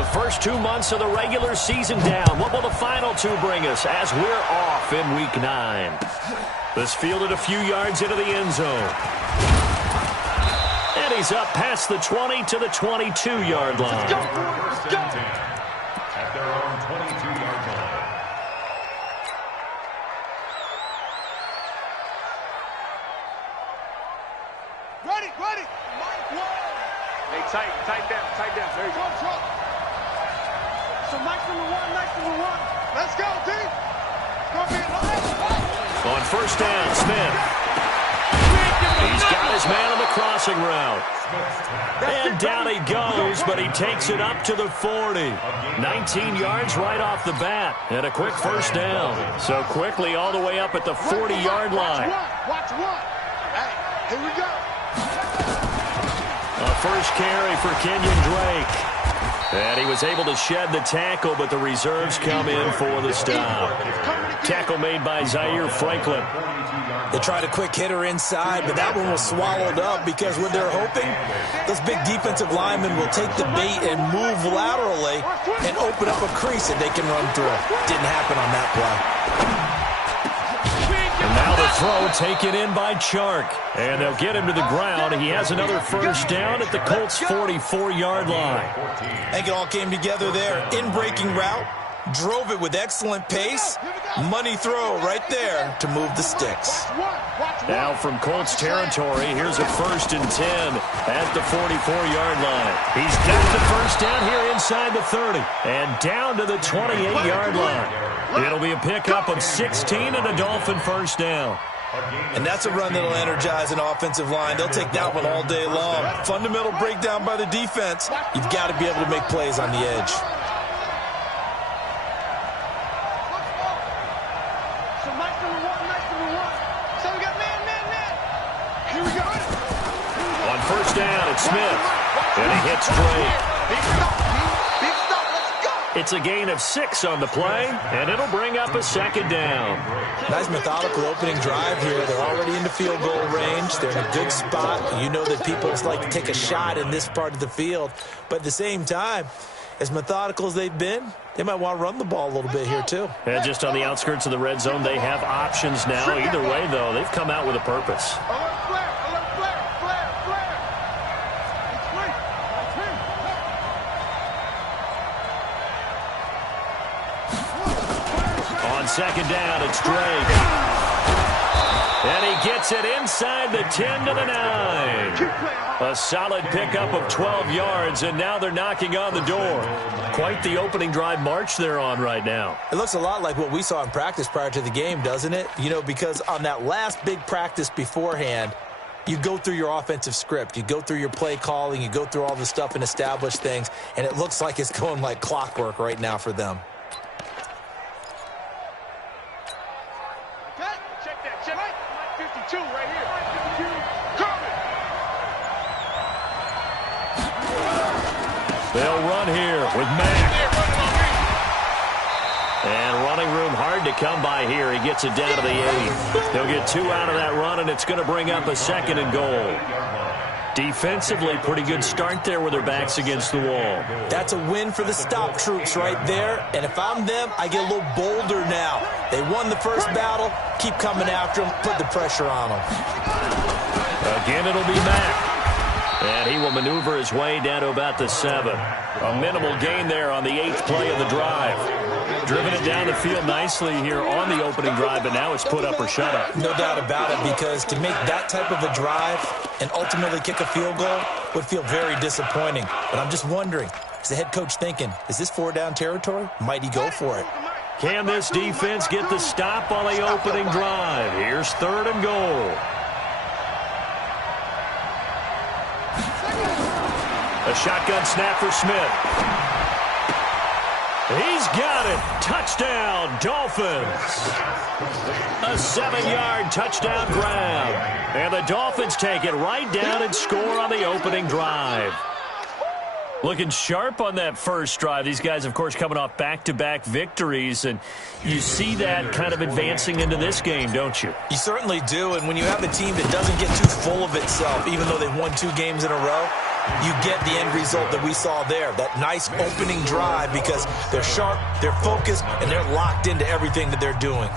The first 2 months of the regular season down. What will the final two bring us as we're off in Week 9? This fielded a few yards into the end zone. And he's up past the 20 to the 22-yard line. Let's go. At their own 22-yard line. Ready. Hey, tight down. There you go. So nice number one. Let's go, D. It's going to be a On first down, Smith. He's got his man on the crossing route. And down he goes, but he takes it up to the 40. 19 yards right off the bat. And a quick first down. So quickly all the way up at the 40-yard line. Watch one. Hey, here we go. A first carry for Kenyon Drake. And he was able to shed the tackle, but the reserves come in for the stop. Tackle made by Zaire Franklin. They tried a quick hitter inside, but that one was swallowed up because what they're hoping, those big defensive linemen will take the bait and move laterally and open up a crease that they can run through. Didn't happen on that play. And now the throw taken in by Chark. And they'll get him to the ground. He has another first down at the Colts' 44-yard line. I think it all came together there. In-breaking route, drove it with excellent pace. Money throw right there to move the sticks. Now from Colts territory, here's a 1st and 10 at the 44-yard line. He's got the first down here inside the 30 and down to the 28-yard line. It'll be a pickup of 16 and a Dolphin first down. And that's a run that'll energize an offensive line. They'll take that one all day long. Fundamental breakdown by the defense. You've got to be able to make plays on the edge. On first down, it's Smith. And he hits Drake. It's a gain of 6 on the play, and it'll bring up a 2nd down. Nice methodical opening drive here. They're already into field goal range. They're in a good spot. You know that people like to take a shot in this part of the field. But at the same time, as methodical as they've been, they might want to run the ball a little bit here too. And just on the outskirts of the red zone, they have options now. Either way, though, they've come out with a purpose. On 2nd down, it's Drake. And he gets it inside the 10 to the 9. A solid pickup of 12 yards, and now they're knocking on the door. Quite the opening drive march they're on right now. It looks a lot like what we saw in practice prior to the game, doesn't it? You know, because on that last big practice beforehand, you go through your offensive script. You go through your play calling. You go through all the stuff and establish things, and it looks like it's going like clockwork right now for them. They'll run here with Mack. And running room hard to come by here. He gets it down to the 8. They'll get 2 out of that run, and it's going to bring up a 2nd and goal. Defensively, pretty good start there with their backs against the wall. That's a win for the stop troops right there. And if I'm them, I get a little bolder now. They won the first battle. Keep coming after them. Put the pressure on them. Again, it'll be Mack. And he will maneuver his way down to about the 7. A minimal gain there on the 8th play of the drive. Driven it down the field nicely here on the opening drive, but now it's put up or shut up. No doubt about it, because to make that type of a drive and ultimately kick a field goal would feel very disappointing. But I'm just wondering, is the head coach thinking, is this 4-down territory? Might he go for it? Can this defense get the stop on the opening drive? Here's 3rd and goal. A shotgun snap for Smith. He's got it. Touchdown, Dolphins. A 7-yard touchdown grab. And the Dolphins take it right down and score on the opening drive. Looking sharp on that first drive. These guys, of course, coming off back-to-back victories, and you see that kind of advancing into this game, don't you? You certainly do, and when you have a team that doesn't get too full of itself, even though they've won 2 games in a row, you get the end result that we saw there, that nice opening drive, because they're sharp, they're focused, and they're locked into everything that they're doing.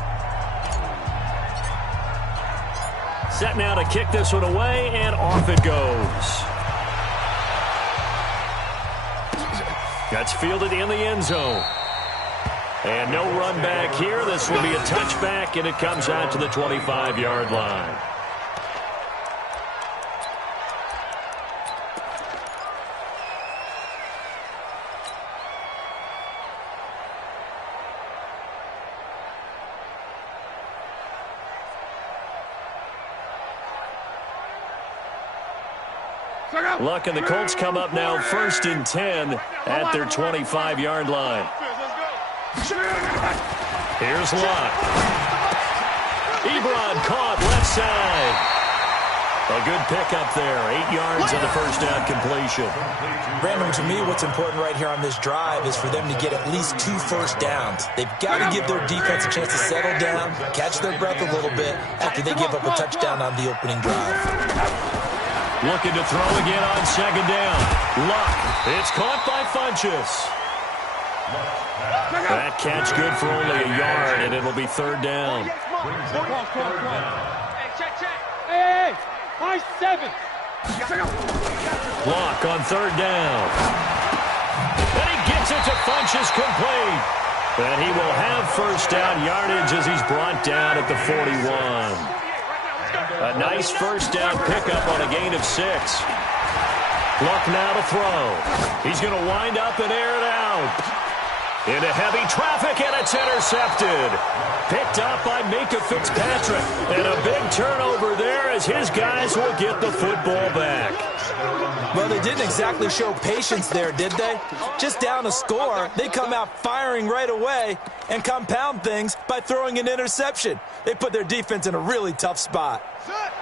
Set now to kick this one away, and off it goes. That's fielded in the end zone. And no run back here. This will be a touchback, and it comes out to the 25-yard line. Luck and the Colts come up now 1st and 10 at their 25-yard line. Here's Luck. Ebron caught left side. A good pickup there. 8 yards on the first down completion. Brandon, to me, what's important right here on this drive is for them to get at least 2 first downs. They've got to give their defense a chance to settle down, catch their breath a little bit after they give up a touchdown on the opening drive. Looking to throw again on 2nd down. Luck. It's caught by Funchess. That catch good for only a yard, and it'll be 3rd down. Hey, high 7. Luck on 3rd down. And he gets it to Funchess complete. And he will have first down yardage as he's brought down at the 41. A nice first down pickup on a gain of 6. Luck now to throw. He's going to wind up and air it out. Into heavy traffic, and it's intercepted. Picked up by Minka Fitzpatrick. And a big turnover there as his guys will get the football back. Well, they didn't exactly show patience there, did they? Just down a score, they come out firing right away and compound things by throwing an interception. They put their defense in a really tough spot.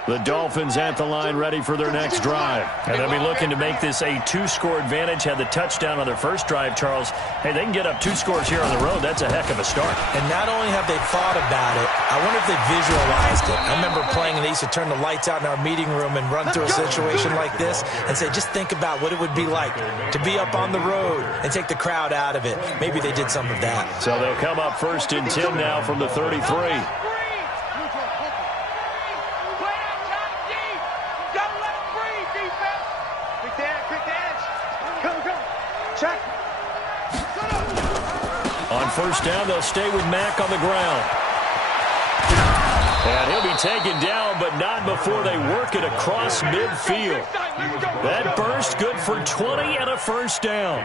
The Dolphins at the line ready for their next drive. And they'll be looking to make this a 2-score advantage. Had the touchdown on their first drive, Charles. Hey, they can get up 2 scores here on the road. That's a heck of a start. And not only have they thought about it, I wonder if they visualized it. I remember playing, and they used to turn the lights out in our meeting room and run through a situation like this and say, just think about what it would be like to be up on the road and take the crowd out of it. Maybe they did some of that. So they'll come up 1st and 10 now from the 33. On first down, they'll stay with Mack on the ground. And he'll be taken down, but not before they work it across midfield. That burst good for 20 and a first down.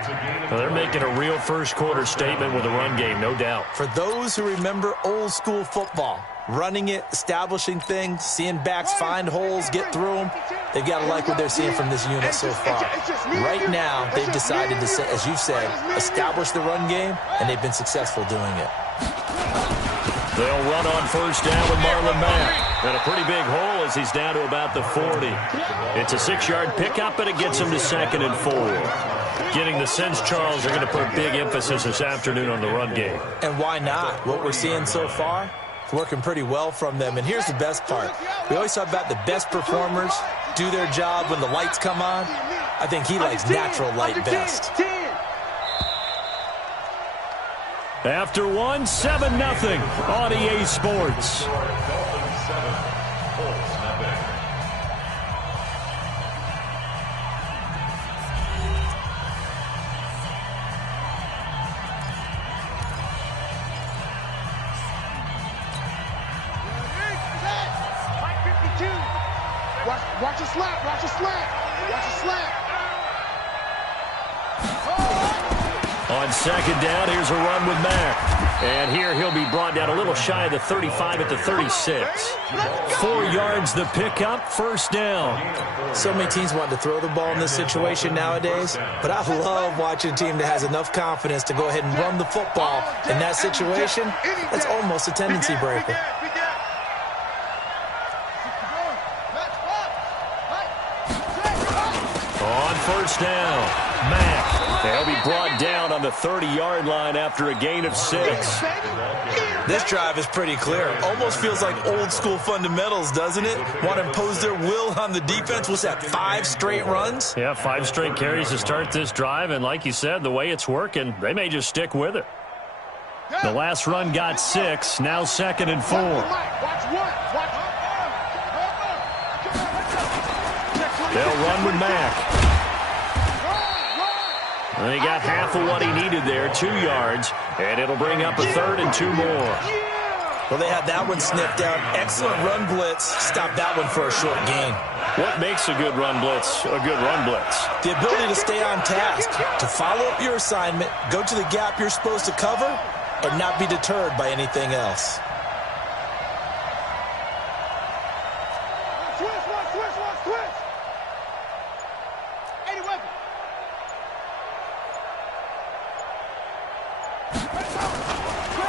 Well, they're making a real first-quarter statement with a run game, no doubt. For those who remember old-school football, running it, establishing things, seeing backs find holes, get through them, they've got to like what they're seeing from this unit so far. Right now, they've decided to, as you've said, establish the run game, and they've been successful doing it. They'll run on first down with Marlon Mack. And a pretty big hole as he's down to about the 40. It's a 6-yard pickup, and it gets him to 2nd and 4. Getting the sense, Charles, they're going to put big emphasis this afternoon on the run game. And why not? What we're seeing so far, it's working pretty well from them. And here's the best part. We always talk about the best performers do their job when the lights come on. I think he likes natural light best. After 1, 7-0 on EA Sports. Watch a slap, watch a slap, watch a slap. On 2nd down, here's a run with Mack. And here he'll be brought down a little shy of the 35 at the 36. 4 yards the pickup, first down. So many teams want to throw the ball in this situation nowadays, but I love watching a team that has enough confidence to go ahead and run the football in that situation. That's almost a tendency breaker. On first down. Mack. They'll be brought down on the 30-yard line after a gain of 6. This drive is pretty clear. Almost feels like old-school fundamentals, doesn't it? Want to impose their will on the defense. What's that, 5 straight runs? Yeah, 5 straight carries to start this drive, and like you said, the way it's working, they may just stick with it. The last run got 6, now 2nd and 4. They'll run with Mack. And he got half of what he needed there, 2 yards, and it'll bring up a 3rd and 2 more. Well, they had that one sniffed out. Excellent run blitz. Stop that one for a short gain. What makes a good run blitz a good run blitz? The ability to stay on task, to follow up your assignment, go to the gap you're supposed to cover, and not be deterred by anything else.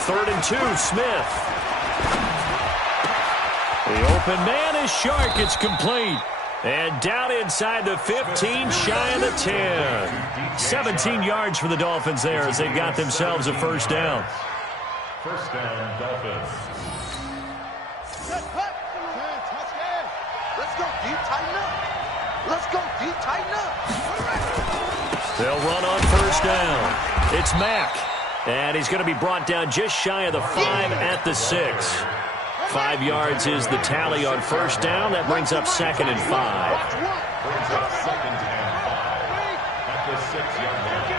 Third and 2, Smith. The open man is Shark. It's complete. And down inside the 15, shy of the 10. 17 yards for the Dolphins there as they've got themselves a first down. First down, Dolphins. Let's go deep, tighten up. Let's go deep, tighten up. They'll run on first down. It's Mack. And he's going to be brought down just shy of the 5 at the 6. 5 yards is the tally on first down. That brings up 2nd and 5. Brings up 2nd and 5 at the 6-yard line.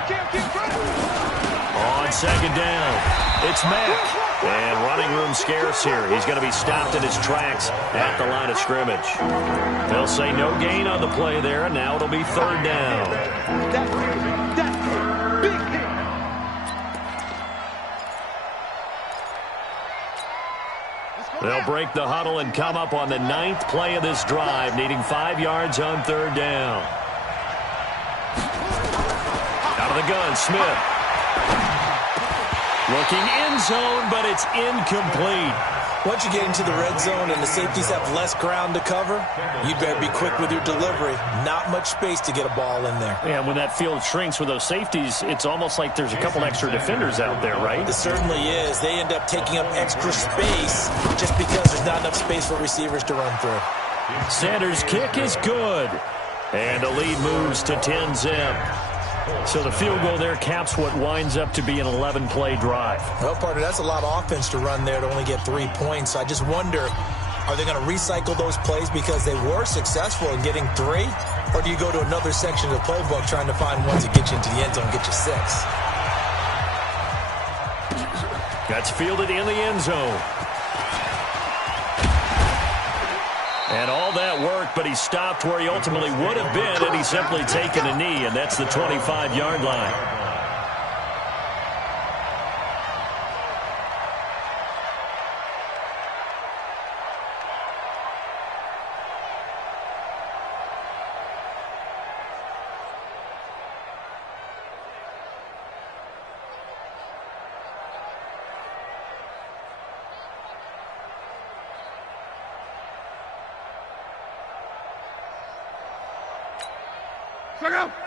On 2nd down, it's Mack. And running room scarce here. He's going to be stopped in his tracks at the line of scrimmage. They'll say no gain on the play there, and now it'll be 3rd down. They'll break the huddle and come up on the 9th play of this drive, needing 5 yards on 3rd down. Out of the gun, Smith. Looking end zone, but it's incomplete. Once you get into the red zone and the safeties have less ground to cover, you better be quick with your delivery. Not much space to get a ball in there. Yeah, when that field shrinks with those safeties, it's almost like there's a couple extra defenders out there, right? It certainly is. They end up taking up extra space just because there's not enough space for receivers to run through. Sanders' kick is good. And the lead moves to 10-zip. So the field goal there caps what winds up to be an 11-play drive. Well, partner, that's a lot of offense to run there to only get 3 points. I just wonder, are they going to recycle those plays because they were successful in getting 3? Or do you go to another section of the playbook trying to find ones that get you into the end zone and get you 6? That's fielded in the end zone. And all that work, but he stopped where he ultimately would have been had he simply taken a knee, and that's the 25-yard line.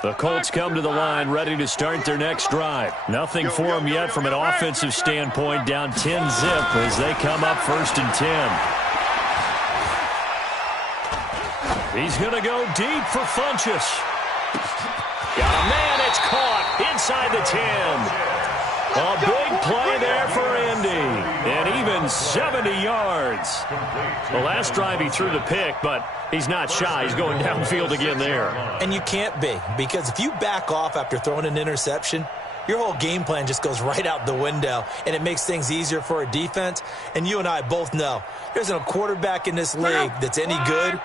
The Colts come to the line ready to start their next drive. Nothing for them yet from an offensive standpoint, down 10-zip as they come up 1st and 10. He's going to go deep for Funchess. Got a man, it's caught inside the 10. A big play there for Indy, and even 70 yards. The last drive he threw the pick, but he's not shy. He's going downfield again there. And you can't be, because if you back off after throwing an interception, your whole game plan just goes right out the window, and it makes things easier for a defense. And you and I both know there's a quarterback in this league that's any good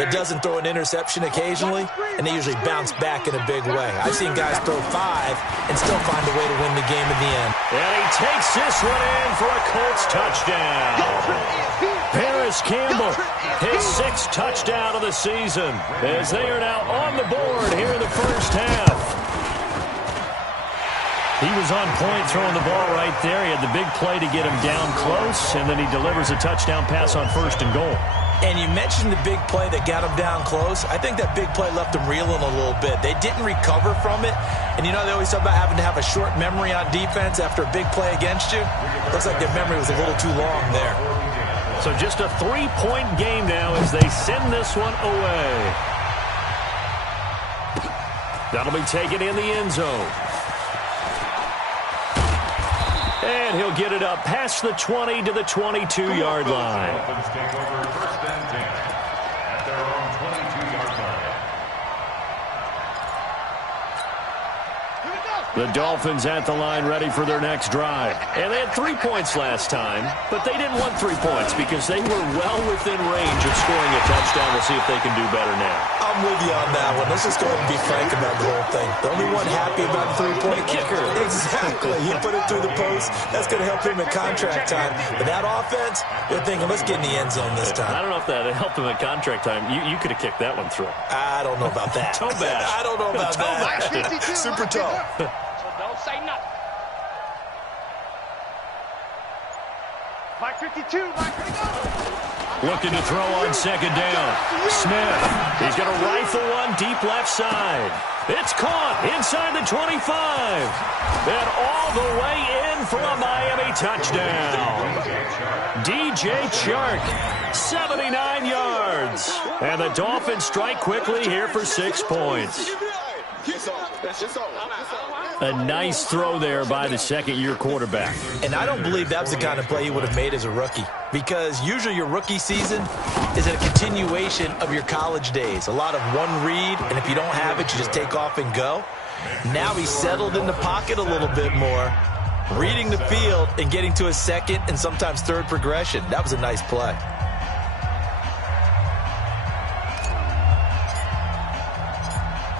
that doesn't throw an interception occasionally, and they usually bounce back in a big way. I've seen guys throw 5 and still find a way to win the game in the end. And he takes this one in for a Colts touchdown. Paris Campbell, his 6th touchdown of the season, as they are now on the board here in the first half. He was on point throwing the ball right there. He had the big play to get him down close, and then he delivers a touchdown pass on 1st and goal. And you mentioned the big play that got them down close. I think that big play left them reeling a little bit. They didn't recover from it. And, you know, they always talk about having to have a short memory on defense after a big play against you. Looks like their memory was a little too long there. So just a 3-point game now as they send this one away. That'll be taken in the end zone. And he'll get it up past the 20 to the 22-yard line. Dolphins take over first and 10 at their own 22-yard line. The Dolphins at the line ready for their next drive. And they had 3 points last time, but they didn't want 3 points because they were well within range of scoring a touchdown. We'll see if they can do better now. I'm with you on that one. Let's just go ahead and be frank about the whole thing. The only one happy about the 3-point kicker. Exactly. He put it through the post. That's going to help him at contract time. But that offense, they're thinking, let's get in the end zone this time. I don't know if that helped him at contract time. You could have kicked that one through. I don't know about that. Toe bash. I don't know about that. Super toe. So don't say nothing. Mike 52, Mike 52. Looking to throw on second down. Smith. He's going to rifle one deep left side. It's caught inside the 25. And all the way in for a Miami touchdown. DJ Chark, 79 yards. And the Dolphins strike quickly here for 6 points. A nice throw there by the second-year quarterback. And I don't believe that was the kind of play he would have made as a rookie, because usually your rookie season is a continuation of your college days. A lot of one read, and if you don't have it, you just take off and go. Now he's settled in the pocket a little bit more, reading the field and getting to his second and sometimes third progression. That was a nice play.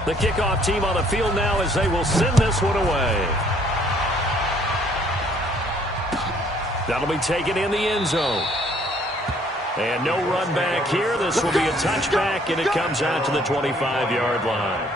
The kickoff team on the field now as they will send this one away. That'll be taken in the end zone. And no run back here. This will be a touchback, and it comes out to the 25-yard line.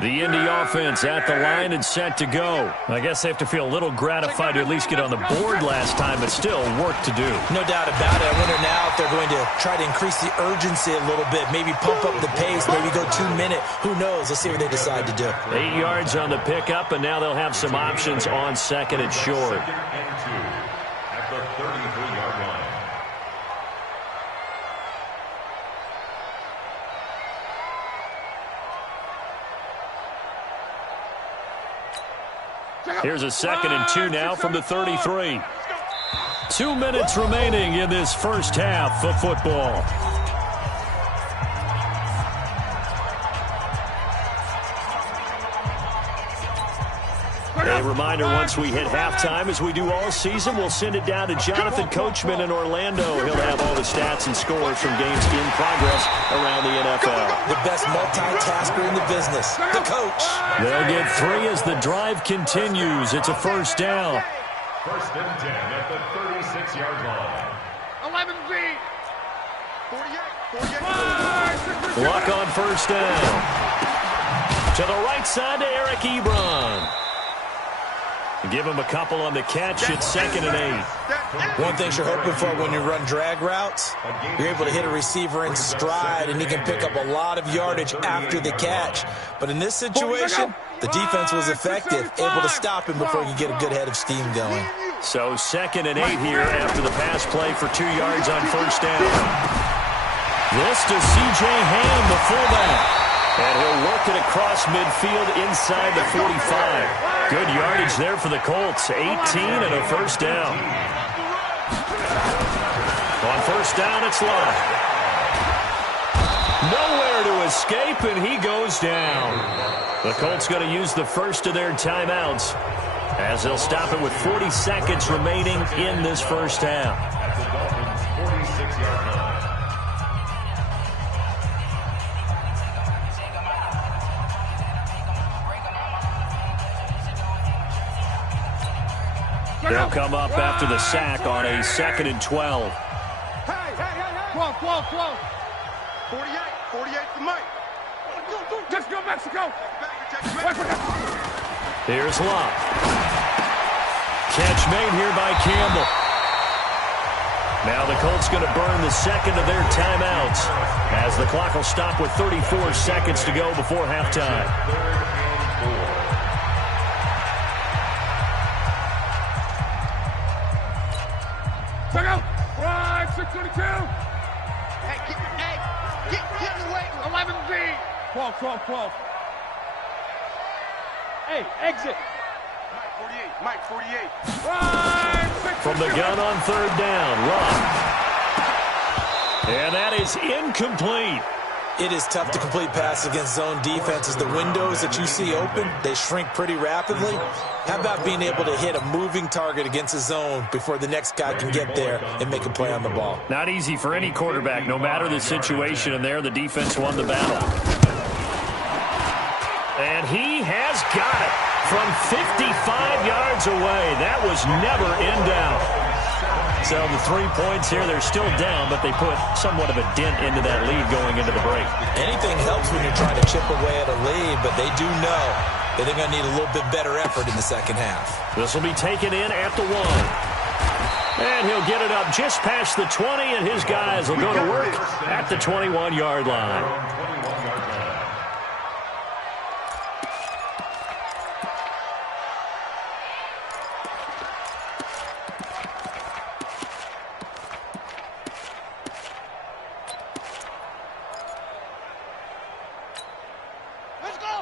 The Indy offense at the line and set to go. I guess they have to feel a little gratified to at least get on the board last time, but still work to do. No doubt about it. I wonder now if they're going to try to increase the urgency a little bit, maybe pump up the pace, maybe go 2-minute. Who knows? Let's see what they decide to do. 8 yards on the pickup, and now they'll have some options on second and short. Second and 2 at the 33-yard line. Here's a second and 2 now from the 33. 2 minutes remaining in this first half of football. A reminder, once we hit halftime, as we do all season, we'll send it down to Jonathan Coachman in Orlando. He'll have all the stats and scores from games in progress around the NFL. The best multitasker in the business, the coach. They'll get 3 as the drive continues. It's a first down. First and 10 at the 36-yard line. 11B. 48. Luck on first down. To the right side to Eric Ebron. Give him a couple on the catch at second and 8. One thing you're hoping for when you run drag routes, you're able to hit a receiver in stride, and he can pick up a lot of yardage after the catch. But in this situation, the defense was effective, able to stop him before he could get a good head of steam going. So second and 8 here after the pass play for 2 yards on first down. This to C.J. Ham, the fullback. And he'll work it across midfield inside the 45. Good yardage there for the Colts. 18 and a first down. On first down, it's Luck. Nowhere to escape, and he goes down. The Colts going to use the first of their timeouts as they'll stop it with 40 seconds remaining in this first half. At the Dolphins' 46-yard line. They'll come up after the sack on a 2nd and 12. Hey, 12. 48 to Mike. Let's go, Mexico. Here's Love. Catch made here by Campbell. Now the Colts going to burn the second of their timeouts as the clock will stop with 34 seconds to go before halftime. Check out. Right, 622. Hey, get away. 11B. 12. Hey, exit. Mike, 48. Right, from the gun on 3rd down, Love. And that is incomplete. It is tough to complete passes against zone defenses. The windows that you see open, they shrink pretty rapidly. How about being able to hit a moving target against a zone before the next guy can get there and make a play on the ball? Not easy for any quarterback, no matter the situation, and there the defense won the battle. And he has got it from 55 yards away. That was never in doubt. So the 3 points here, they're still down, but they put somewhat of a dent into that lead going into the break. Anything helps when you're trying to chip away at a lead, but they do know that they're going to need a little bit better effort in the second half. This will be taken in at the 1. And he'll get it up just past the 20, and his guys will go to work at the 21-yard line.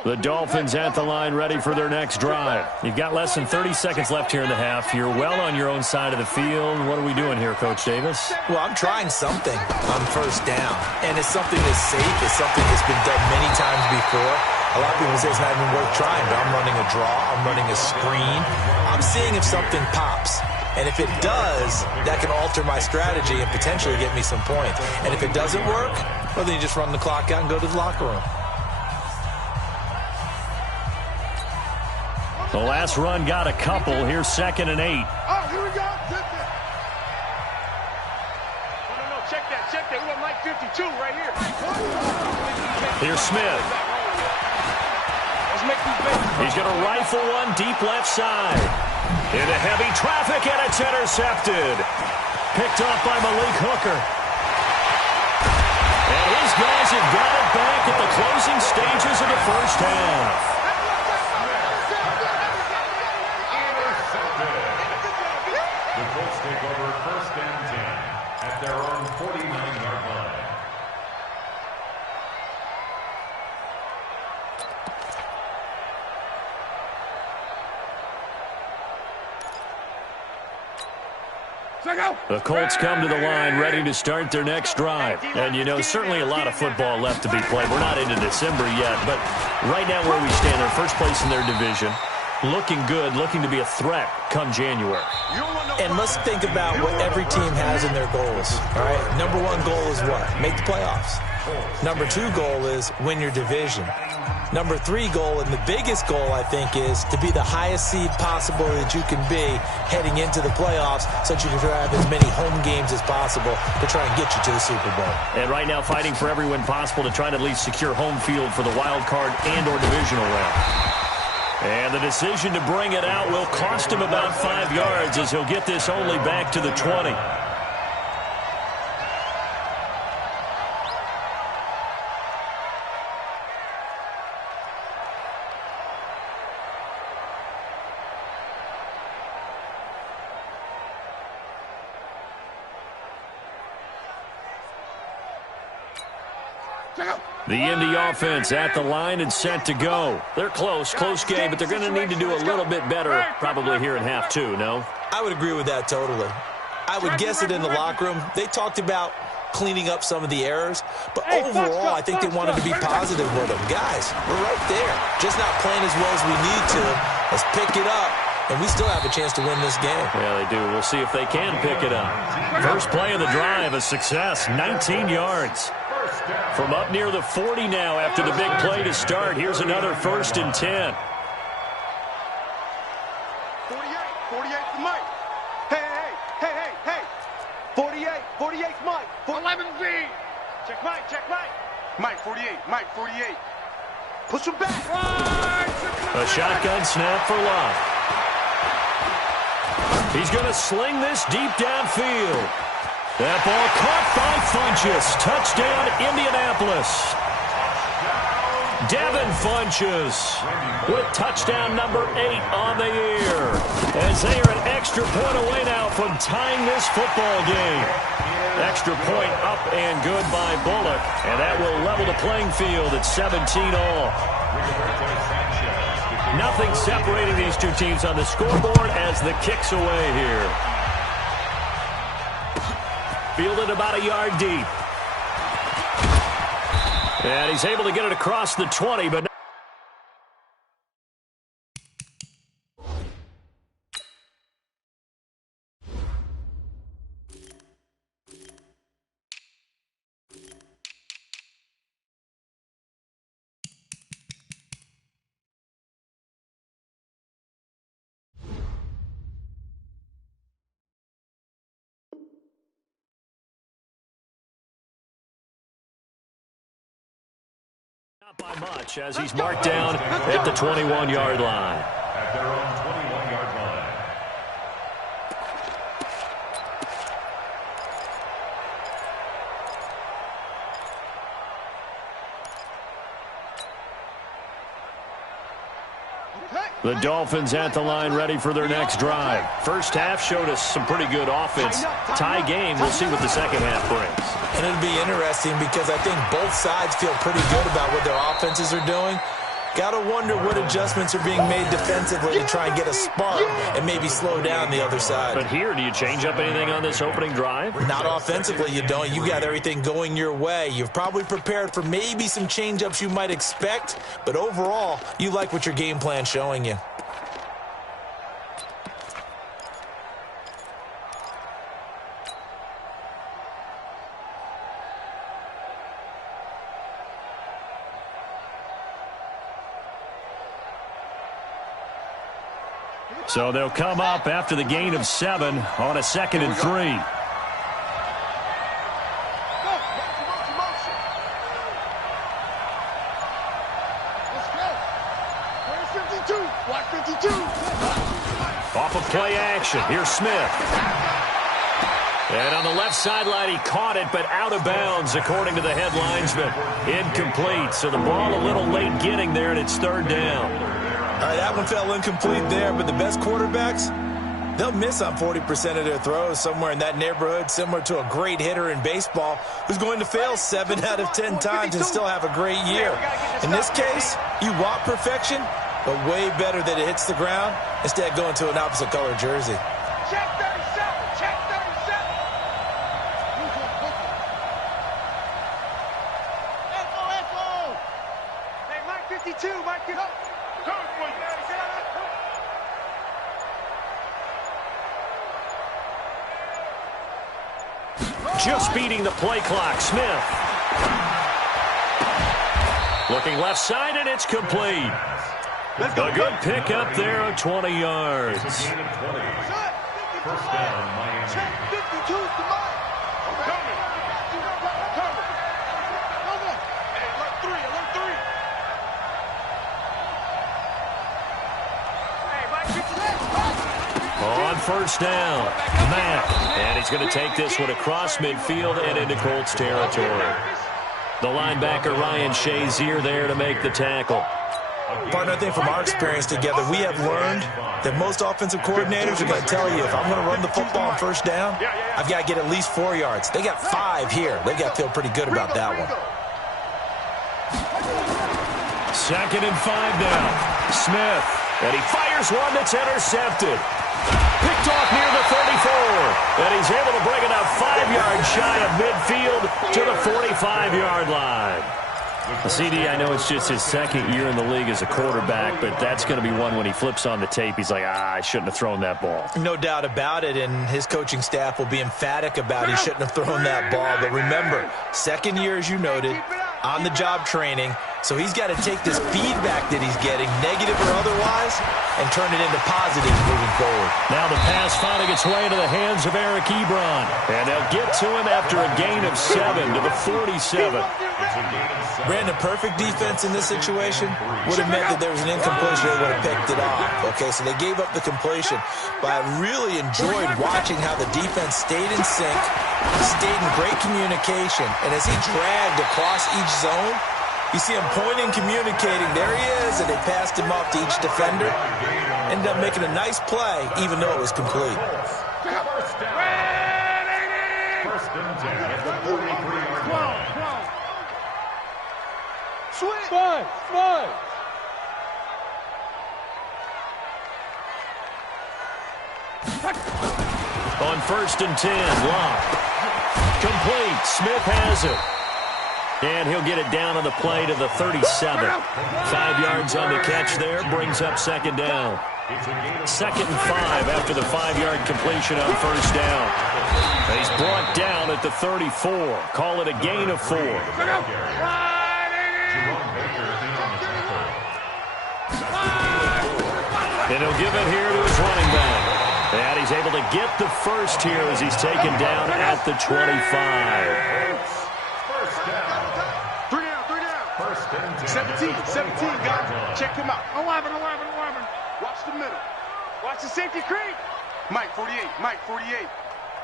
The Dolphins at the line ready for their next drive. You've got less than 30 seconds left here in the half. You're well on your own side of the field. What are we doing here, Coach Davis? Well, I'm trying something on 1st down, and it's something that's safe. It's something that's been done many times before. A lot of people say it's not even worth trying, but I'm running a draw. I'm running a screen. I'm seeing if something pops. And if it does, that can alter my strategy and potentially get me some points. And if it doesn't work, well, then you just run the clock out and go to the locker room. The last run got a couple. Here's 2nd and 8. Oh, here we go. No, check that. We want Mike 52 right here. Here's Smith. Let's make these babies. He's going to rifle one deep left side. Into heavy traffic, and it's intercepted. Picked off by Malik Hooker. And his guys have got it back at the closing stages of the first half. Take over 1st and 10 at their own 49-yard line. The Colts come to the line ready to start their next drive. And, you know, certainly a lot of football left to be played. We're not into December yet, but right now where we stand, they're first place in their division. Looking good, looking to be a threat come January. And let's think about what every team has in their goals. All right, number 1 goal is what? Make the playoffs. Number 2 goal is win your division. Number 3 goal, and the biggest goal, I think, is to be the highest seed possible that you can be heading into the playoffs so that you can have as many home games as possible to try and get you to the Super Bowl. And right now fighting for every win possible to try to at least secure home field for the wild card and or divisional round. And the decision to bring it out will cost him about 5 yards as he'll get this only back to the 20. The Indy offense at the line and set to go. They're close game, but they're going to need to do a little bit better probably here in half 2, no? I would agree with that totally. I would guess it in the locker room. They talked about cleaning up some of the errors, but overall, I think they wanted to be positive with them. Guys, we're right there. Just not playing as well as we need to. Let's pick it up, and we still have a chance to win this game. Yeah, they do. We'll see if they can pick it up. First play of the drive, a success, 19 yards. From up near the 40 now after the big play to start. Here's another 1st and 10. 48 to Mike. 48's Mike. 11V. Check Mike. Check Mike. Mike, 48. Mike, 48. Push him back. A shotgun snap for Love. He's going to sling this deep downfield. That ball caught by Funchess. Touchdown, Indianapolis. Devin Funchess with touchdown number 8 on the year. As they are an extra point away now from tying this football game. Extra point up and good by Bullock. And that will level the playing field at 17-all. Nothing separating these two teams on the scoreboard as the kick's away here. Fielded about a yard deep. And he's able to get it across the 20, but not by much as he's marked down at the 21-yard line. At their own 21-yard line. The Dolphins at the line ready for their next drive. First half showed us some pretty good offense. Tie game, we'll see what the second half brings. And it'll be interesting because I think both sides feel pretty good about what their offenses are doing. Got to wonder what adjustments are being made defensively to try and get a spark and maybe slow down the other side. But here, do you change up anything on this opening drive? Not offensively, you don't. You got everything going your way. You've probably prepared for maybe some change-ups you might expect, but overall, you like what your game plan's showing you. So they'll come up after the gain of 7 on a 2nd and 3. Off of play action. Here's Smith. And on the left sideline, he caught it, but out of bounds, according to the head linesman. Incomplete. So the ball a little late getting there, and it's 3rd down. All right, that one fell incomplete there, but the best quarterbacks, they'll miss on 40% of their throws, somewhere in that neighborhood, similar to a great hitter in baseball who's going to fail 7 out of 10 times and still have a great year. In this case, you want perfection, but way better that it hits the ground instead of going to an opposite color jersey. Check 37. Check 37. Echo. Hey, Mike 52. Mike 52. Just beating the play clock. Smith. Looking left side, and it's complete. A good pick up there of 20 yards. First down, Miami. Check 52 to Mike. Hey, alert 3. Hey, Mike 56. On first down, Mack. And he's going to take this one across midfield and into Colts territory. The linebacker, Ryan Shazier, there to make the tackle. Partner, I think from our experience together, we have learned that most offensive coordinators are going to tell you, if I'm going to run the football on first down, I've got to get at least 4 yards. They got 5 here. They've got to feel pretty good about that one. 2nd and 5 now. Smith. And he fires one that's intercepted. Picked off near the 34. And he's able to bring it up 5 yards shy of midfield to the 45-yard line. CD, I know it's just his 2nd year in the league as a quarterback, but that's going to be one when he flips on the tape, he's like, I shouldn't have thrown that ball. No doubt about it, and his coaching staff will be emphatic about he shouldn't have thrown that ball. But remember, 2nd year, as you noted, on-the-job training, So he's got to take this feedback that he's getting, negative or otherwise, and turn it into positive moving forward. Now the pass finding its way into the hands of Eric Ebron. And they'll get to him after a gain of 7 to the 47. Brandon, perfect defense in this situation would have meant that there was an incompletion. They would have picked it off. Okay, so they gave up the completion. But I really enjoyed watching how the defense stayed in sync, stayed in great communication. And as he dragged across each zone, you see him pointing, communicating. There he is, and they passed him off to each defender. Ended up making a nice play, even though it was complete. First and 10 at the 43-yard line. Switch. On first and 10, Locke. Complete. Smith has it. And he'll get it down on the play to the 37. 5 yards on the catch there, brings up second down. Second and 5 after the 5-yard completion on first down. And he's brought down at the 34. Call it a gain of 4. And he'll give it here to his running back. And he's able to get the first here as he's taken down at the 25. 17, guys. Check him out. 11. Watch the middle. Watch the safety creep. Mike, 48.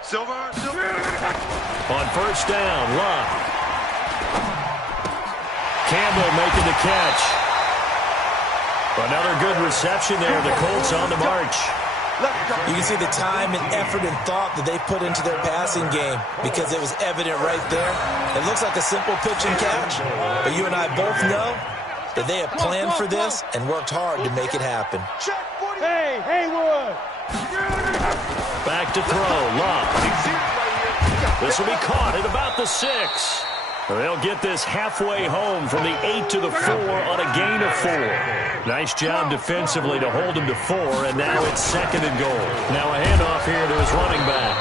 Silver. On first down, Locke. Campbell making the catch. Another good reception there. The Colts on the march. You can see the time and effort and thought that they put into their passing game because it was evident right there. It looks like a simple pitch and catch, but you and I both know that they have planned for this and worked hard to make it happen. Hey, Haywood. Back to throw, Locke. This will be caught at about the 6. They'll get this halfway home from the 8 to the 4 on a gain of 4. Nice job defensively to hold him to 4, and now it's second and goal. Now a handoff here to his running back.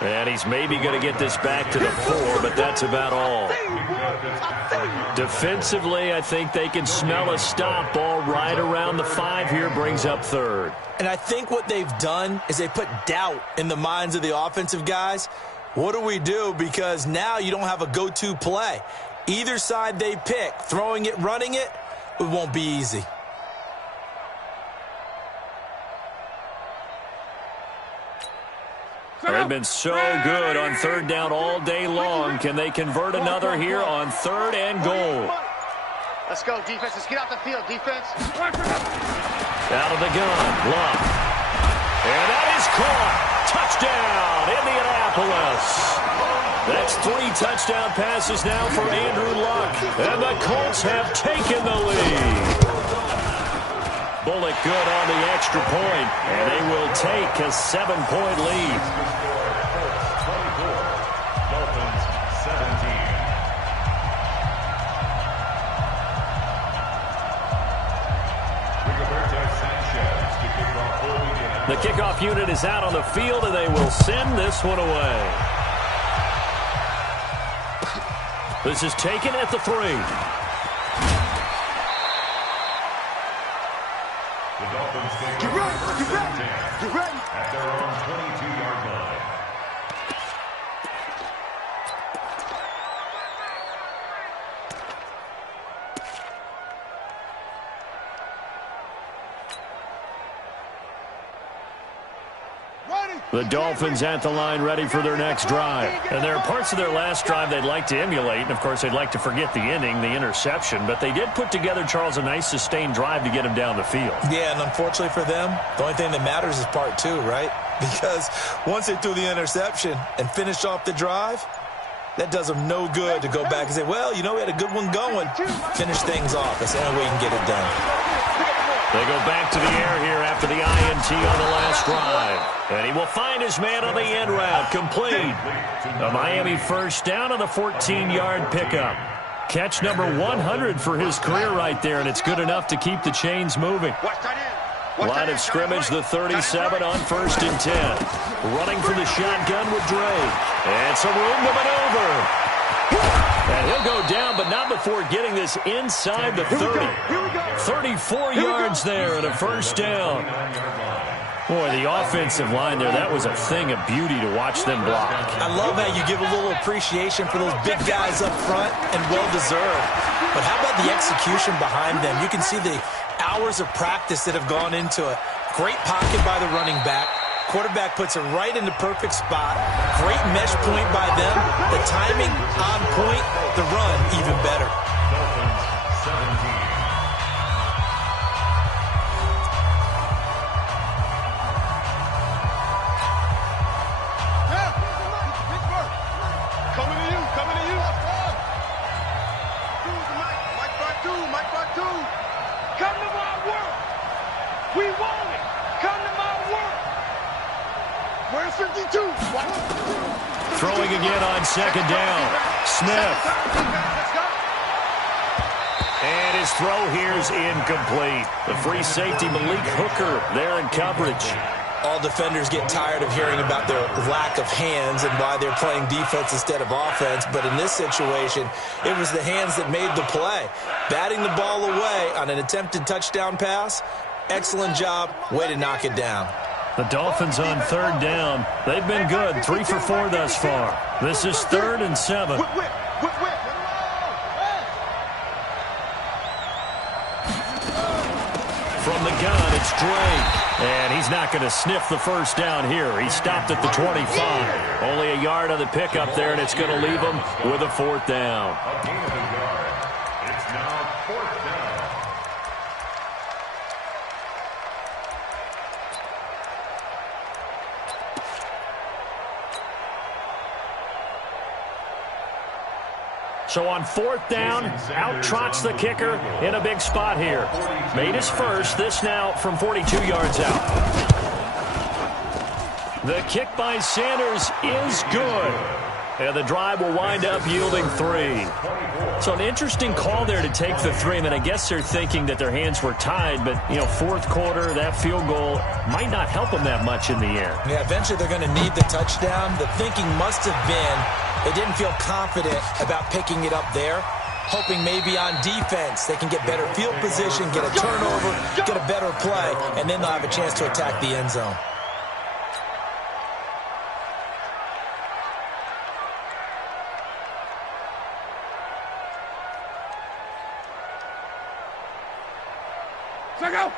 And he's maybe going to get this back to the 4, but that's about all. Defensively, I think they can smell a stop ball right around the 5 here, brings up third. And I think what they've done is they put doubt in the minds of the offensive guys. What do we do? Because now you don't have a go-to play. Either side they pick, throwing it, running it, it won't be easy. They've been so good on third down all day long. Can they convert another here on third and goal? Let's go, defense. Let's get out the field, defense. Out of the gun, Locke. And that is caught. Touchdown, Indianapolis. That's 3 touchdown passes now for Andrew Luck. And the Colts have taken the lead. Bullock good on the extra point, and they will take a 7-point lead. 24, Dolphins 17. The kickoff unit is out on the field, and they will send this one away. This is taken at the 3. The Dolphins take get ready. At their own 22-yard line. The Dolphins at the line ready for their next drive. And there are parts of their last drive they'd like to emulate. And, of course, they'd like to forget the inning, the interception. But they did put together, Charles, a nice sustained drive to get him down the field. Yeah, and unfortunately for them, the only thing that matters is part 2, right? Because once they threw the interception and finished off the drive, that does them no good to go back and say, well, you know, we had a good one going. Finish things off. That's the only way you can get it done. They go back to the air here after the INT on the last drive. And he will find his man on the end route. Complete. A Miami first down on the 14-yard pickup. Catch number 100 for his career right there, and it's good enough to keep the chains moving. Line of scrimmage, the 37 on first and 10. Running for the shotgun with Drake. And some room to maneuver. And he'll go down, but not before getting this inside the 30. 34 yards there and a first down. Boy, the offensive line there, that was a thing of beauty to watch them block. I love how you give a little appreciation for those big guys up front, and well-deserved. But how about the execution behind them? You can see the hours of practice that have gone into it. Great pocket by the running back. Quarterback puts it right in the perfect spot. Great mesh point by them. The timing on point. The run even better. Dolphins 17. Come to my work. We want it. Come to my work. Where's 52? Throwing again on second down. Smith. And his throw here is incomplete. The free safety, Malik Hooker, there in coverage. All defenders get tired of hearing about their lack of hands and why they're playing defense instead of offense. But in this situation, it was the hands that made the play. Batting the ball away on an attempted touchdown pass, excellent job. Way to knock it down. The Dolphins on third down. They've been good, 3 for 4 thus far. This is 3rd and 7. From the gun, it's Drake. And he's not going to sniff the first down here. He stopped at the 25. Only a yard on the pickup there, and it's going to leave him with a 4th down. A gain of a yard. It's now 4th down. So on 4th down, out trots the kicker in a big spot here. Made his first, this now from 42 yards out. The kick by Sanders is good. And the drive will wind up yielding 3. So an interesting call there to take the 3. I mean, I guess they're thinking that their hands were tied, but, you know, 4th quarter, that field goal might not help them that much in the air. Yeah, eventually they're going to need the touchdown. The thinking must have been they didn't feel confident about picking it up there, hoping maybe on defense they can get better field position, get a turnover, get a better play, and then they'll have a chance to attack the end zone.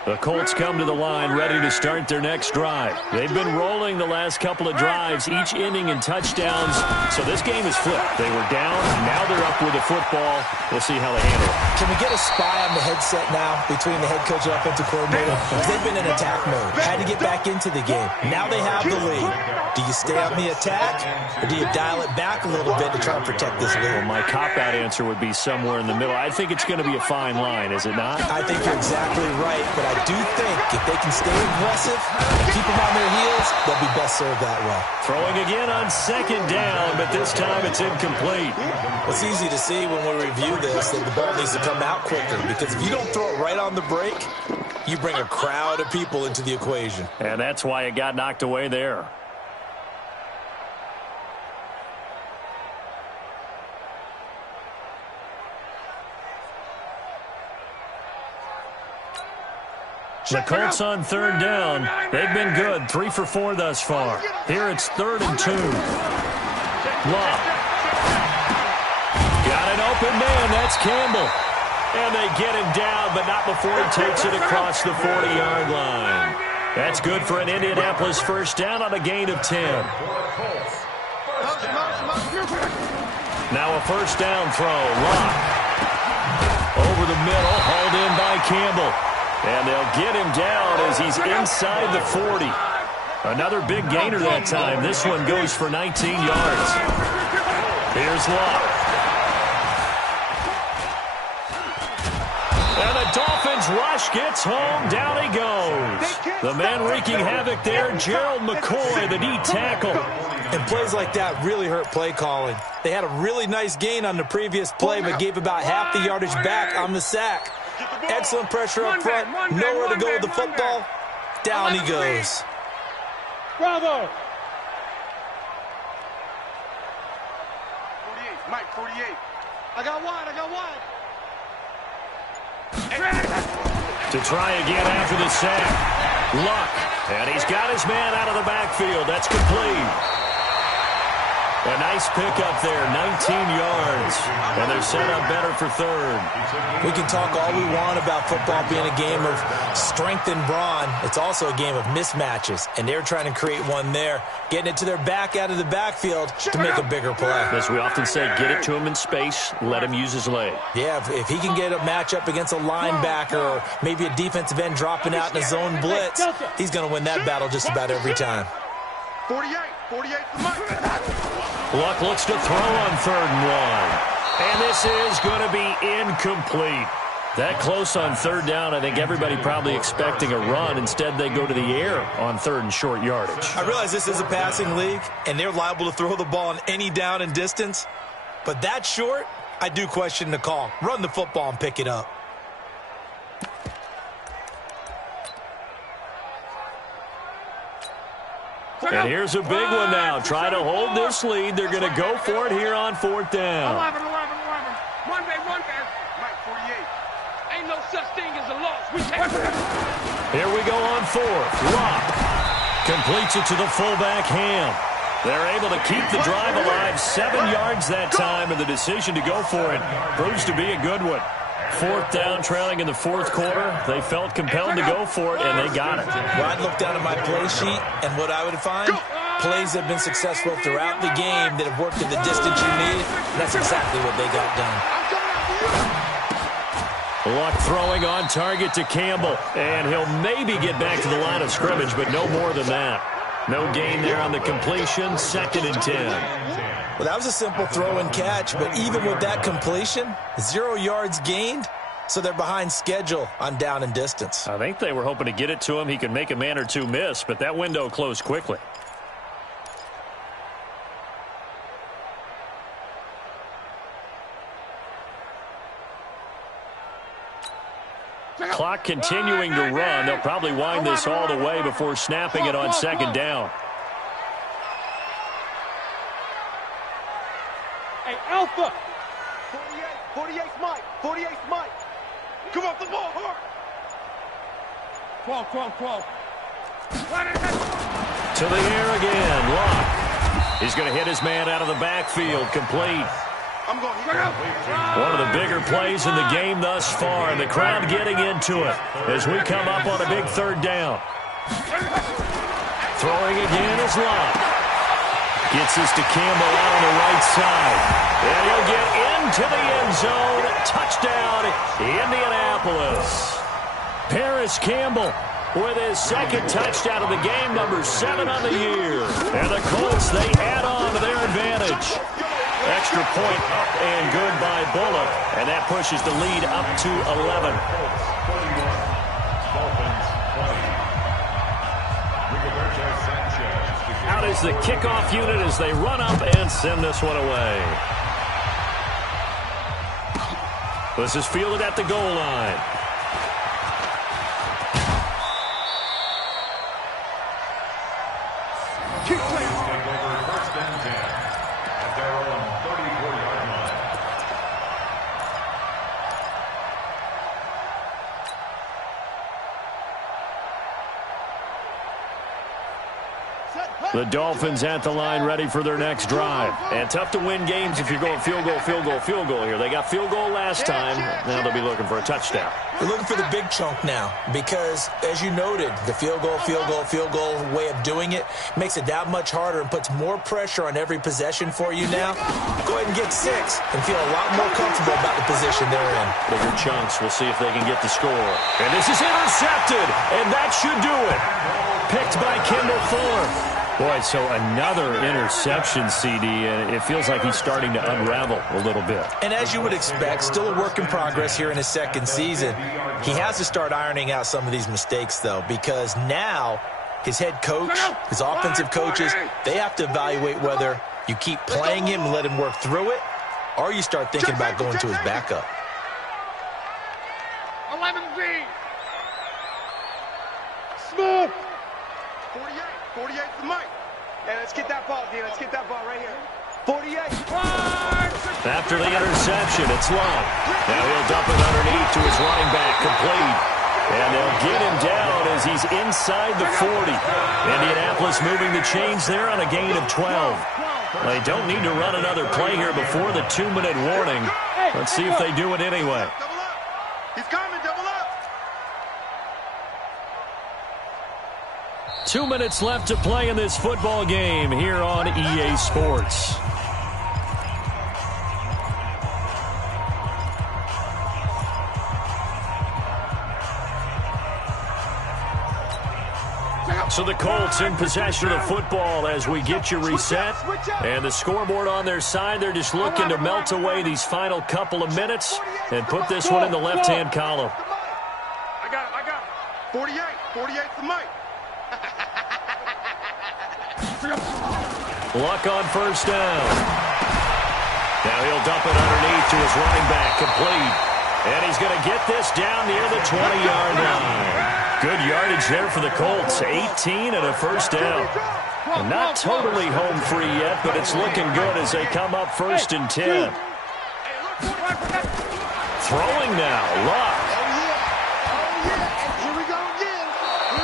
The Colts come to the line ready to start their next drive. They've been rolling the last couple of drives, each ending in touchdowns. So this game is flipped. They were down, now they're up with the football. We'll see how they handle it. Can we get a spy on the headset now between the head coach and offensive coordinator? They've been in attack mode, had to get back into the game. Now they have the lead. Do you stay on the attack, or do you dial it back a little bit to try and protect this lead? Well, my cop-out answer would be somewhere in the middle. I think it's going to be a fine line, is it not? I think you're exactly right, but I do think if they can stay aggressive and keep them on their heels, they'll be best served that way. Throwing again on second down, but this time it's incomplete. It's easy to see when we review this that the ball needs to come out quicker, because if you don't throw it right on the break, you bring a crowd of people into the equation. And that's why it got knocked away there. The Colts on third down. They've been good, 3 for 4 thus far. Here it's 3rd and 2. Love. Got an open man. That's Campbell. And they get him down, but not before he takes it across the 40-yard line. That's good for an Indianapolis first down on a gain of 10. Now a first down throw. Love. Over the middle, hauled in by Campbell. And they'll get him down as he's inside the 40. Another big gainer that time. This one goes for 19 yards. Here's Love. And the Dolphins rush gets home. Down he goes. The man wreaking havoc there, Gerald McCoy, the D tackle. And plays like that really hurt play calling. They had a really nice gain on the previous play, but gave about half the yardage back on the sack. Excellent pressure up front. Nowhere to go with the football. Down he goes. Bravo. 48, Mike, 48. I got wide. To try again after the sack. Luck. And he's got his man out of the backfield. That's complete. A nice pickup there, 19 yards. And they're set up better for third. We can talk all we want about football being a game of strength and brawn. It's also a game of mismatches, and they're trying to create one there, getting it to their back out of the backfield to make a bigger play. As we often say, get it to him in space, let him use his leg. Yeah, if he can get a matchup against a linebacker or maybe a defensive end dropping out in a zone blitz, he's going to win that battle just about every time. 48 for Mike. Luck looks to throw on 3rd and 1. And this is going to be incomplete. That close on 3rd down, I think everybody probably expecting a run. Instead, they go to the air on 3rd and short yardage. I realize this is a passing league, and they're liable to throw the ball on any down and distance. But that short, I do question the call. Run the football and pick it up. And here's a big one now. Try to hold this lead. They're going to go for it here on 4th down. 11. One man. Mike, 48. Ain't no such thing as a loss. We take it. Here we go on 4th. Lock completes it to the fullback, Ham. They're able to keep the drive alive. 7 yards that time, and the decision to go for it proves to be a good one. 4th down, trailing in the 4th quarter. They felt compelled to go for it, and they got it. Well, I'd look down at my play sheet, and what I would find, plays that have been successful throughout the game that have worked at the distance you need. And that's exactly what they got done. Luck throwing on target to Campbell, and he'll maybe get back to the line of scrimmage, but no more than that. No gain there on the completion, 2nd and 10. Well, that was a simple throw and catch, but even with that completion, 0 yards gained, so they're behind schedule on down and distance. I think they were hoping to get it to him. He could make a man or two miss, but that window closed quickly. Clock continuing to run. They'll probably wind this all the way before snapping it on 2nd down. Hey, Alpha. 48's Mike. 48's Mike. Come off the ball hard. 12. To the air again. Luck. He's going to hit his man out of the backfield. Complete. I'm going. One of the bigger plays in the game thus far, and the crowd getting into it as we come up on a big 3rd down. Throwing again is Luck. Gets this to Campbell out on the right side. And he'll get into the end zone. Touchdown, Indianapolis. Paris Campbell with his 2nd touchdown of the game, number 7 on the year. And the Colts, they add on to their advantage. Extra point up and good by Bullock, and that pushes the lead up to 11. Out is the kickoff unit as they run up and send this one away. This is fielded at the goal line. The Dolphins at the line ready for their next drive. And tough to win games if you're going field goal here. They got field goal last time. Now they'll be looking for a touchdown. They're looking for the big chunk now because, as you noted, the field goal way of doing it makes it that much harder and puts more pressure on every possession for you now. Go ahead and get 6 and feel a lot more comfortable about the position they're in. Bigger chunks. We'll see if they can get the score. And this is intercepted, and that should do it. Picked by Kendall Fuller. Boy, so another interception, CD, and it feels like he's starting to unravel a little bit. And as you would expect, still a work in progress here in his 2nd season. He has to start ironing out some of these mistakes, though, because now his head coach, his offensive coaches, they have to evaluate whether you keep playing him and let him work through it, or you start thinking about going to his backup. 11Z. Smooth. 48 to Mike. Hey, let's get that ball, D. Let's get that ball right here. 48. After the interception, it's Love. Now he'll dump it underneath to his running back, complete. And they'll get him down as he's inside the 40. Indianapolis moving the chains there on a gain of 12. They don't need to run another play here before the 2-minute warning. Let's see if they do it anyway. Double up. He's coming, double up. 2 minutes left to play in this football game here on EA Sports. So the Colts in possession of the football as we get you reset. And the scoreboard on their side, they're just looking to melt away these final couple of minutes and put this one in the left-hand column. I got it. 48. 48 for Mike. Luck on first down. Now he'll dump it underneath to his running back, complete. And he's going to get this down near the 20-yard line. Good yardage there for the Colts, 18 and a first down. And not totally home free yet, but it's looking good as they come up 1st and 10. Throwing now, Luck.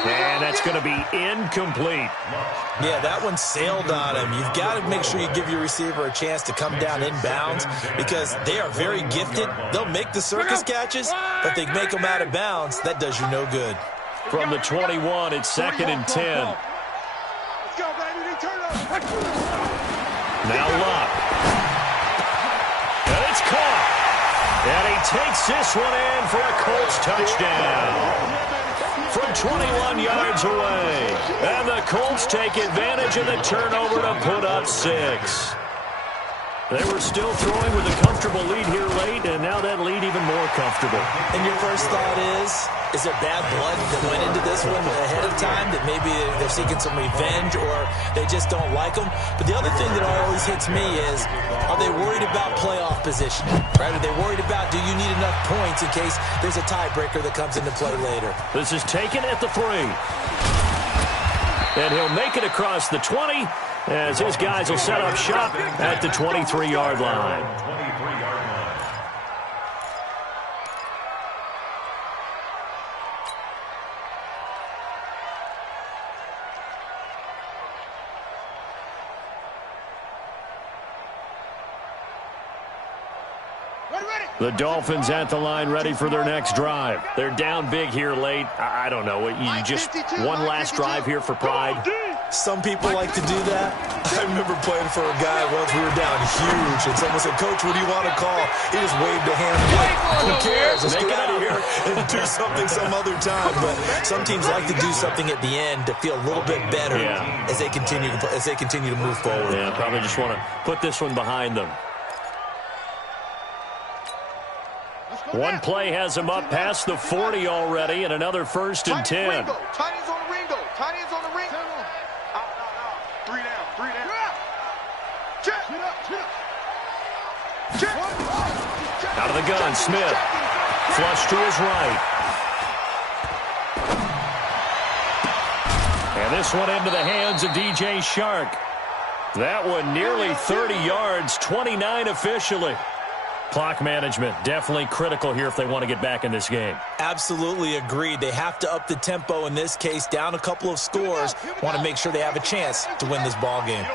And that's going to be incomplete. Yeah, that one sailed on him. You've got to make sure you give your receiver a chance to come down inbounds because they are very gifted. They'll make the circus catches, but they make them out of bounds. That does you no good. From the 21, it's 2nd and 10. Let's go, baby. Turn up. Now Luck. And it's caught. And he takes this one in for a Colts touchdown. From 21 yards away. And the Colts take advantage of the turnover to put up 6. They were still throwing with a comfortable lead here late, and now that lead even more comfortable. And your first thought is there bad blood that went into this one ahead of time, that maybe they're seeking some revenge or they just don't like them? But the other thing that always hits me is, are they worried about playoff positioning? Right? Are they worried about, do you need enough points in case there's a tiebreaker that comes into play later? This is taken at the 3. And he'll make it across the 20 as his guys will set up shop at the 23-yard line. The Dolphins at the line ready for their next drive. They're down big here late. I don't know. You just one last drive here for pride. Some people like to do that. I remember playing for a guy once. We were down huge, and someone said, "Coach, what do you want to call?" He just waved a hand. Like, who cares? Let's get out of here and do something some other time. But some teams like to do something at the end to feel a little bit better as they continue to move forward. Yeah, probably just want to put this one behind them. One play has him up past the 40 already, and another 1st and 10. Tiny's on the Ringo. Tiny's on the Ringo. Out. 3 down. Check. Out of the gun, Smith. Flush to his right. And this one into the hands of DJ Shark. That one nearly 30 yards, 29 officially. Clock management definitely critical here if they want to get back in this game. Absolutely agreed. They have to up the tempo in this case, down a couple of scores. Want to make sure they have a chance to win this ball game.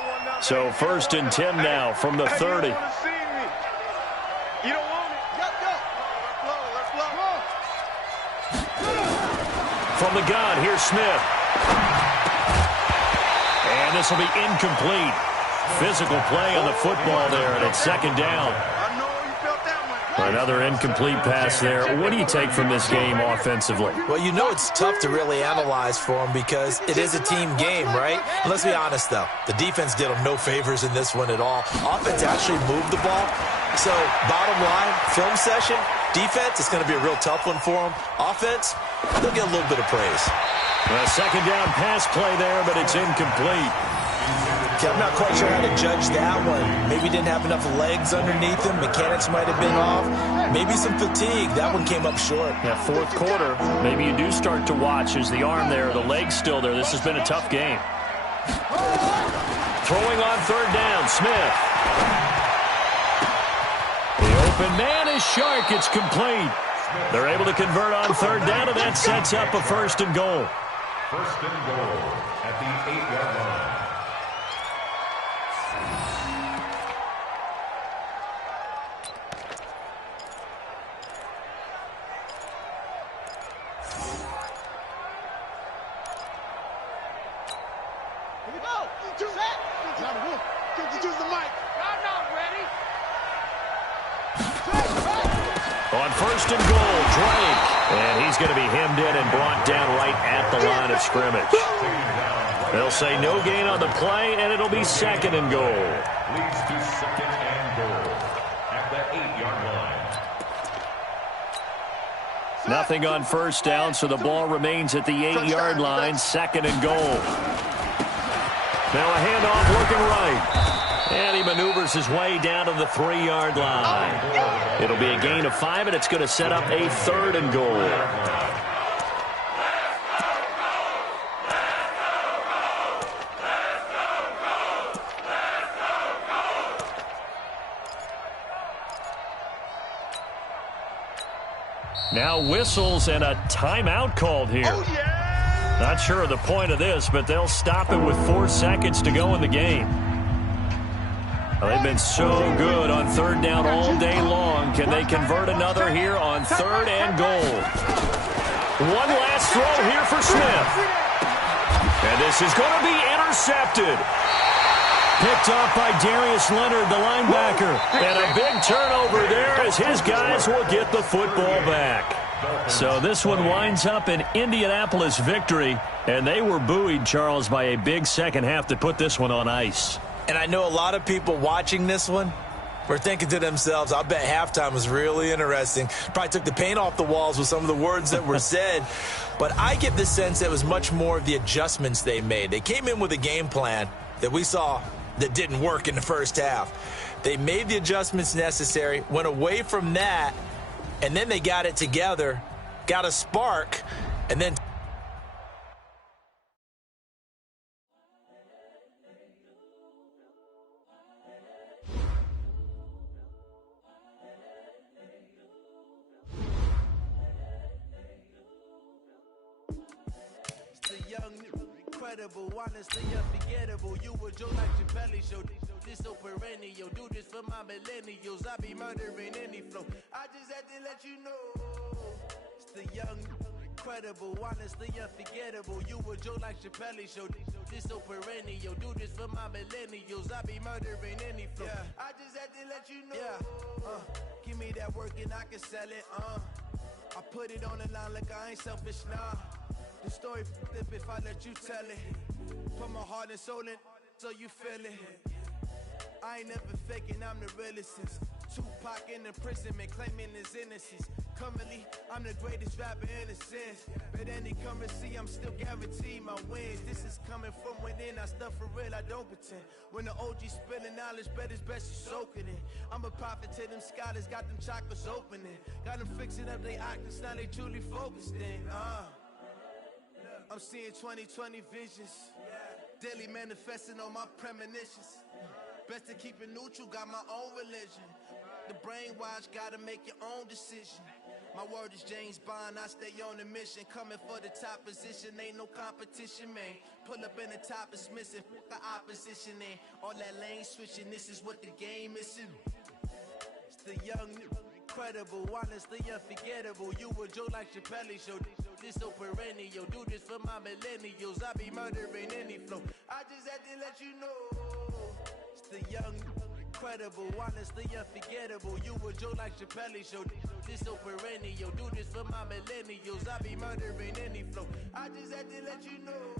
So 1st and 10 now from the 30. You don't want it. Let's blow. From the gun, here's Smith. And this will be incomplete. Physical play on the football there, and it's 2nd down. Another incomplete pass there. What do you take from this game offensively? Well, you know it's tough to really analyze for them because it is a team game, right? And let's be honest, though. The defense did them no favors in this one at all. Offense actually moved the ball. So, bottom line, film session, defense, it's going to be a real tough one for them. Offense, they'll get a little bit of praise. A 2nd down pass play there, but it's incomplete. I'm not quite sure how to judge that one. Maybe didn't have enough legs underneath him. Mechanics might have been off. Maybe some fatigue. That one came up short. Yeah, 4th quarter, maybe you do start to watch as the arm there, the leg's still there. This has been a tough game. Throwing on 3rd down, Smith. The open man is Shark. It's complete. They're able to convert on third down, and that sets up a first and goal. First and goal at the 8-yard line. Here we go. Set. Get to use the mic. I'm not ready. On first and goal, Drake. And he's going to be hemmed in and brought down right at the line of scrimmage. They'll say no gain on the play, and it'll be second and goal. Leads to second and goal at the 8-yard line. Nothing on first down, so the ball remains at the 8-yard line, second and goal. Now a handoff looking right. And he maneuvers his way down to the 3-yard line. It'll be a gain of 5, and it's going to set up a third and goal. Now whistles and a timeout called here. Oh, yeah! Not sure of the point of this, but they'll stop it with 4 seconds to go in the game. Well, they've been so good on third down all day long. Can they convert another here on third and goal? One last throw here for Smith. And this is going to be intercepted. Picked off by Darius Leonard, the linebacker. And a big turnover there as his guys will get the football back. So this one winds up an Indianapolis victory. And they were buoyed, Charles, by a big second half to put this one on ice. And I know a lot of people watching this one were thinking to themselves, I bet halftime was really interesting. Probably took the paint off the walls with some of the words that were said. But I get the sense that it was much more of the adjustments they made. They came in with a game plan that we saw that didn't work in the first half. They made the adjustments necessary, went away from that, and then they got it together, got a spark, and then honestly unforgettable. You were Joe like your belly show. This so perennial. Do this for my millennials. I be murdering any flow. I just had to let you know. It's the young, incredible, honestly unforgettable. You were Joe like Chappelle show. This so perennial. Do this for my millennials. I be murdering any flow. Yeah. I just had to let you know. Yeah. Give me that work and I can sell it. I put it on the line like I ain't selfish, nah. The story flip if I let you tell it. Put my heart and soul in so you feel it. I ain't never faking, I'm the realest since Tupac in imprisonment, claiming his innocence. Currently, I'm the greatest rapper in a sense. But any currency, I'm still guaranteed my wins. This is coming from within, I stuff for real, I don't pretend. When the OG spilling knowledge, bet it's best you soak it in. I'm a prophet to them scholars, got them chakras opening. Got them fixing up they octaves, now they truly focused in. I'm seeing 2020 visions. Daily manifesting on my premonitions. Best to keep it neutral, got my own religion. The brainwash, gotta make your own decision. My word is James Bond, I stay on a mission. Coming for the top position, ain't no competition, man. Pull up in the top, it's missing, fuck the opposition, and all that lane switching, this is what the game is. It's the young, incredible, honestly unforgettable. You were Joe like Chappelle show. This so perennial, do this for my millennials. I be murdering any flow. I just had to let you know. It's the young, incredible, honestly unforgettable. You were Joe like Chappelle show. This so perennial, do this for my millennials. I be murdering any flow. I just had to let you know.